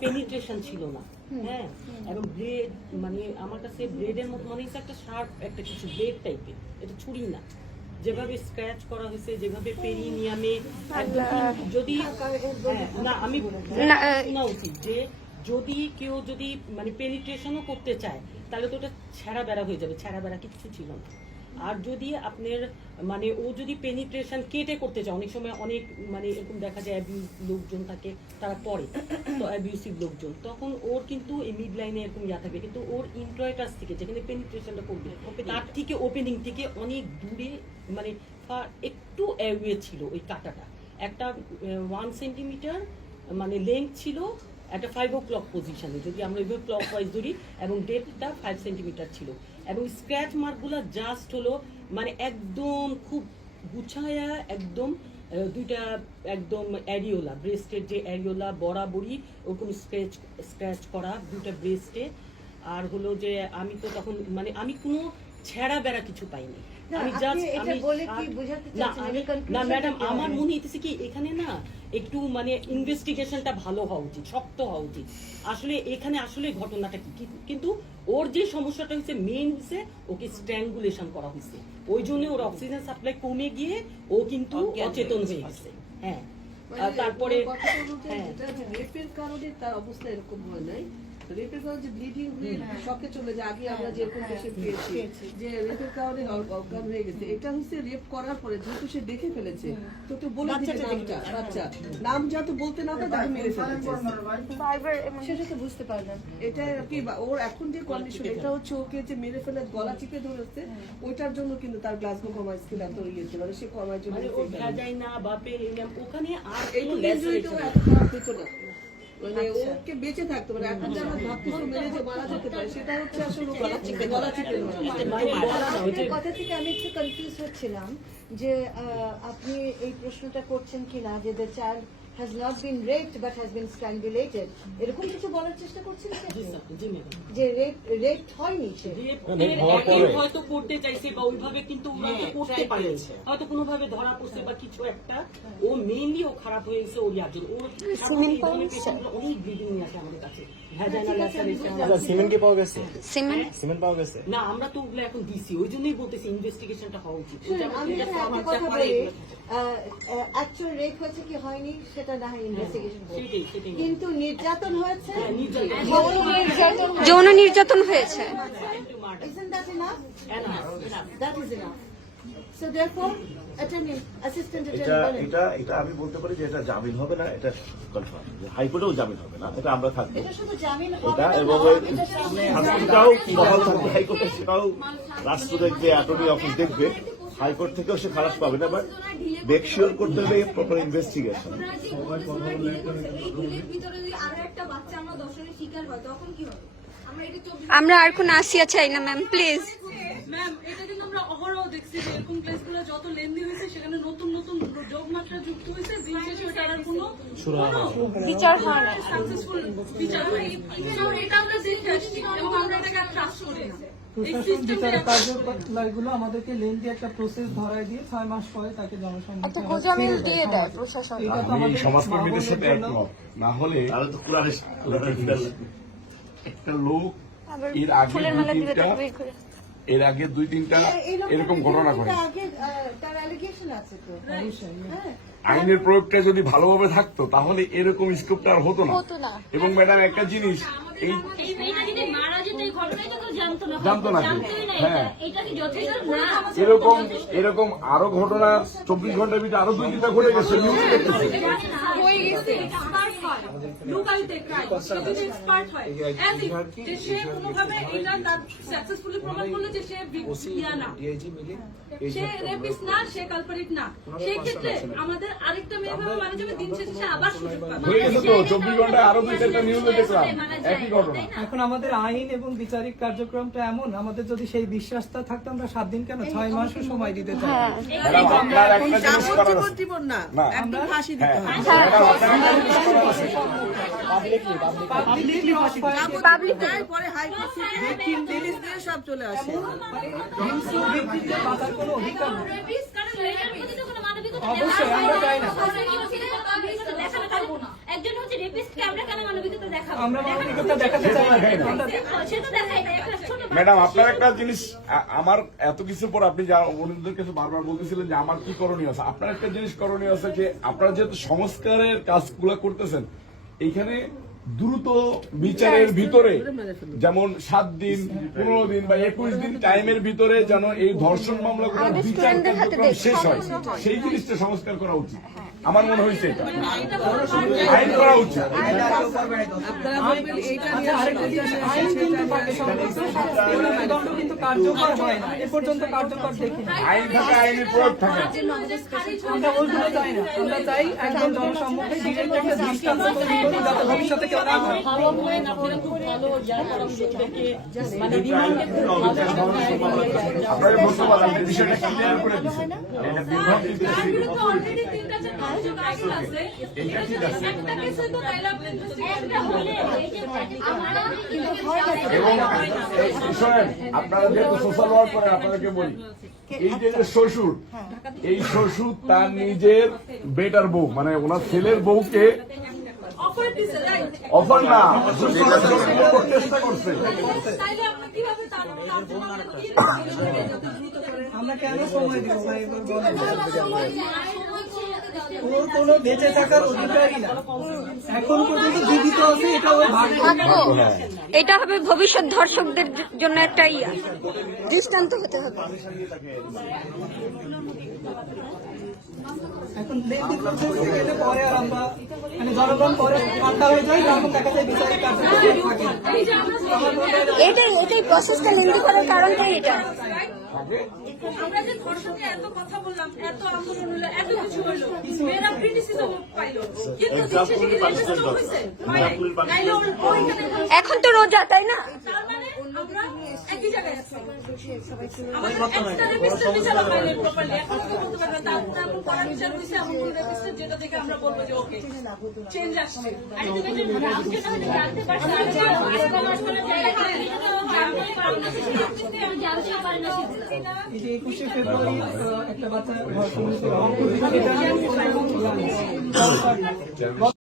Penetration ছিল না। হ্যাঁ? এবং ব্লেড মানে আমার কাছে ব্লেডের মতো মনে হচ্ছে একটা শার্প একটা কিছু ব্লেড টাইপের এটা ছুরি না। যেভাবে স্ক্র্যাচ করা হয়েছে যেভাবে পেরিনিয়ামে যদি হ্যাঁ, না আমি না, শোনা উচিত যে যদি কেউ যদি মানে পেনিট্রেশনও করতে চায় তাহলে তো ওটা ছেঁড়া বেড়া হয়ে যাবে। ছেঁড়া বেড়া কিচ্ছু ছিল না। আর যদি আপনার মানে ও যদি পেনিট্রেশন কেটে করতে চায় অনেক সময় অনেক মানে এরকম দেখা যায় অ্যাবিউজ লোকজন থাকে তারা পরে তো অ্যাবিউসিভ লোকজন তখন ওর কিন্তু এই মিড লাইনে এরকম ইয়া থাকবে কিন্তু ওর ইন্ট্রয়টাস থেকে যেখানে পেনিট্রেশনটা করবে তার থেকে ওপেনিং থেকে অনেক দূরে মানে একটু অ্যাওয়ে ছিল ওই কাটাটা। একটা ওয়ান সেন্টিমিটার মানে লেন্থ ছিল একটা ফাইভ ও ক্লক পজিশনে যদি আমরা এইভাবে ক্লক ওয়াইজ ধরি এবং ডেপটা ফাইভ সেন্টিমিটার ছিল। এবং স্ক্র্যাচ মার্কগুলো জাস্ট হলো মানে একদম খুব গুছায়া একদম দুইটা একদম অ্যারিওলা ব্রেস্টের যে অ্যারিওলা বরাবরই ওরকম স্ক্র্যাচ স্ক্র্যাচ করা দুইটা ব্রেস্টে আর হলো যে আমি তো তখন মানে আমি কোনো ছেঁড়া বেড়া কিছু পাইনি। আমি জাস্ট এটা বলে কি বোঝাতে না চাচ্ছেন? ম্যাডাম আমার মনে হইতেছে কি এখানে না একটু মানে ইনভেস্টিগেশনটা ভালো হওয়া উচিত শক্ত হওয়া উচিত। আসলে এখানে আসলে ঘটনাটা কি? কিন্তু ওর যে সমস্যাটা হচ্ছে মেন হচ্ছে ওকে স্ট্র্যাঙ্গুলেশন করা হয়েছে ওই জন্য ওর অক্সিজেন সাপ্লাই কমে গিয়ে ও কিন্তু অচেতন হয়ে গেছে। হ্যাঁ। মানে তারপরে হ্যাঁ। যেটা যে রেপের কারণে তার অবস্থা এরকম হয় নাই। রেপের কারণে যে ব্লিডিং হয়ে শকে চলে যায়। আগে আমরা যেরকম পেশেন্ট পেয়েছি যে রেপের কারণে অজ্ঞান হয়ে গেছে। এটা হচ্ছে রেপ করার পরে যেহেতু সে দেখে ফেলেছে তো তো বলে দিবে নামটা বাচ্চা। নাম যাতে বলতে না পারে তাকে মেরে ফেলেছে। সেটা তো বুঝতে পারলাম এটা কি ওর এখন যে কন্ডিশন এটা হচ্ছে ওকে যে মেরে ফেলে গলা চিপে ধরেছে ওইটার জন্য কিন্তু তার গ্লাসগো কমা স্কিল এত ইয়েছে মানে সে কমার জন্য মানে ওখানে আর এই laceration এত খারাপ হতো না। মানে ওকে বেঁচে থাকতো মানে এখন যে ভাবতেছি মেরে যে মারা যেতে পারে সেটা হচ্ছে আসলে গলা কথা। থেকে আমি একটু কনফিউজ হচ্ছিলাম যে আহ, আপনি এই প্রশ্নটা করছেন কিনা যে the child has not been raped but has been strangulated এরকম কিছু বলার চেষ্টা করছেন যে রেপ রেপ হয়নি সে? হয়তো করতে চাইছে বা ওইভাবে কিন্তু ওরা করতে পারে। হয়তো কোনোভাবে ধরা পড়ছে বা কিছু একটা। ও মেইনলি ও খারাপ হয়ে গেছে ওর ইয়ার জন্য ওর অনেক ব্লিডিং আসে আমাদের কাছে। ভ্যাজাইনাল ল্যাসারেশন সিমেন্ট কি পাওয়া গেছে? সিমেন্ট? সিমেন্ট পাওয়া গেছে। না আমরা তো ওগুলো এখন দিছি। ওই জন্যই বলতেছি ইনভেস্টিগেশনটা হওয়া উচিত। শুনুন, আমি এটা একটা কথা বলি। অ্যাকচুয়াল রেপ হয়েছে কি হয়নি সেটা না ইনভেস্টিগেশন সেটাই সেটাই কিন্তু নির্যাতন হয়েছে? হ্যাঁ, যৌন নির্যাতন হয়েছে। Isn't that enough? Enough, enough. That is enough. So therefore, attorney, assistant এটা attorney এটা এটা আমি বলতে পারি যে এটা জামিন হবে না এটা কনফার্ম হাইকোর্টেও জামিন হবে না এটা আমরা থাকব। এটা শুধু জামিন হবে এটা না, এবং শাস্তিটাও বহাল থাকবে হাইকোর্টে সেটাও রাষ্ট্র দেখবে অ্যাটর্নি অফিস দেখবে। হাইকোর্ট থেকেও সে খালাস পাবে না বাট মেকশিওর করতে হবে প্রপার ইনভেস্টিগেশন আমরা দর্শনের শিকার হয় তখন কি হবে আমরা এটা চব্বিশ আমরা আর কোন আসিয়া চাই না ম্যাম প্লিজ ম্যাম এটা আমরা যে এরকম প্লেসগুলো যত লেন্দি হয়েছে সেখানে নতুন নতুন যোগ মাত্রা যুক্ত হয়েছে দিন শেষে ওটার আর কোনো বিচার হয় না। সাকসেসফুল বিচার So, এটা আমরা দেখে আসছি এবং আমরা এটাকে আর ট্রাস্ট করি না। কার্যকলাপগুলো আমাদেরকে লেন্দি একটা প্রসেস ধরায় দিয়ে ছয় মাস পরে তাকে জনসম্মুখে একটা গোজামিল দিয়ে দেয় প্রশাসন। এটা তো আমাদের সমাজকর্মীদের সাথে মা বোনদের জন্য- একমত। না হলে তাহলে তো কোরআনে একটা লোক এর আগে এর আগে দুই তিনটা এরকম ঘটনা ঘটে আগে আহ, তার অ্যালিগেশন আছে তো হ্যাঁ। আইনের প্রয়োগটা যদি ভালোভাবে থাকতো তাহলে এরকম স্কোপটা আর হতো না। এবং ম্যাডাম একটা জিনিস এই জানতো না হ্যাঁ। এটা এটা কি যথেষ্ট না এরকম এরকম আরও ঘটনা চব্বিশ ঘণ্টার ভিতরে আরও দুই তিনটা ঘটে গেছে নিউজ দেখতেছি। হয়ে গেছে এক্সপার্ট হয় লুকাইতে ক্রাইম সে যদি এক্সপার্ট হয় যে সে কোনোভাবে এটা তার সাকসেসফুলি প্রমাণ করল যে সে ইয়া না। সে রেপিস্ট না সে কালপারিট না। সেই ক্ষেত্রে আমাদের আরেকটা মেয়ে ভাবে মারা যাবে দিন শেষে সে আবার সুযোগ পাবে। হয়ে গেছে তো চব্বিশ ঘন্টায় আরও নিউজে দেখলাম। একই ঘটনা। এখন আমাদের আইন এবং বিচারিক কার্যক্রমটা এমন আমাদের যদি সেই বিশ্বাসটা থাকতো আমরা সাত দিন কেন ছয় মাসও সময় দিতে চাই একটা জিনিস করার না না। ফাঁসি দিতে অবশ্যই, আমরা চাই না। ম্যাডাম আপনার একটা জিনিস আমার এত কিছুর পর আপনি যা অন্যদের কাছে বারবার বলতেছিলেন যে আমার কি করণীয় আছে। আপনার একটা জিনিস করণীয় আছে যে আপনারা যেহেতু সংস্কারের কাজগুলো করতেছেন এইখানে দ্রুত বিচারের ভিতরে যেমন সাত দিন পনেরো দিন বা একুশ দিন টাইমের ভিতরে যেন এই ধর্ষণ মামলাগুলো বিচার student-দের হাতে কার্যক্রম দেখতে শেষ হয় সেই জিনিসটা সংস্কার করা উচিত। আমার মনে হয়েছে এটা। আইন করা উচিত। আইন থাকে হয় আইনের প্রয়োগ থাকে। ভবিষ্যতে কেউ না হয়। হয় মানে বলতে পারেন যে বিষয়টা ক্লিয়ার করে দিচ্ছে। এটা সৃষ্টি অলরেডি তিনটা চারটা অভিযোগ আসল আছে। একটা কেসে তো তাইলে একটা হলে এই যে আমরা এবং এই আপনারা যেহেতু সোশ্যাল ওয়ার্ক করেন আপনাদেরকে বলি এই যে শ্বশুর এই শ্বশুর তার নিজের বেটার বউ মানে ওনার ছেলের বউকে অফার না চেষ্টা করছে। আমরা কেন? সময় দিব ভাই ওর কোনো বেঁচে থাকার অধিকারই না। এখন পর্যন্ত জীবিত আছে এটা ওই ভাগ্য। এটা হবে ভবিষ্যৎ ধর্ষকদের জন্য একটা ইয়া। দৃষ্টান্ত হতে হবে। এখন পরে আর আমরা মানে জনগণ পরে ঠান্ডা হয়ে যায় তখন দেখা যায় বিচারিক কার্যক্রম থাকে। না। আমার এটাই এটাই প্রসেসটা লেন্দি করার কারণটাই এটা। আমরা যে এত কথা বললাম এত আন্দোলন হলো এত কিছু হলো মেয়েরা ক্রিটিসিজম পাইলো। কিন্তু এখন তো রোজা তাই না? তার মানে আমরা একই জায়গায় আছি। আমাদের একটা রেজিস্টার বিচার হয়নি প্রপারলি এখন কি বলতে পারবে তার তেমন করা বিচার হয়েছে এমন কোন রেজিস্টার যেটা দেখে আমরা বলব যে ওকে চেঞ্জ আসছে। আর তুমি যে আজকে তাহলে জানতে পারছি না। আসলে জানতে একুশে ফেব্রুয়ারি একটা বাচ্চা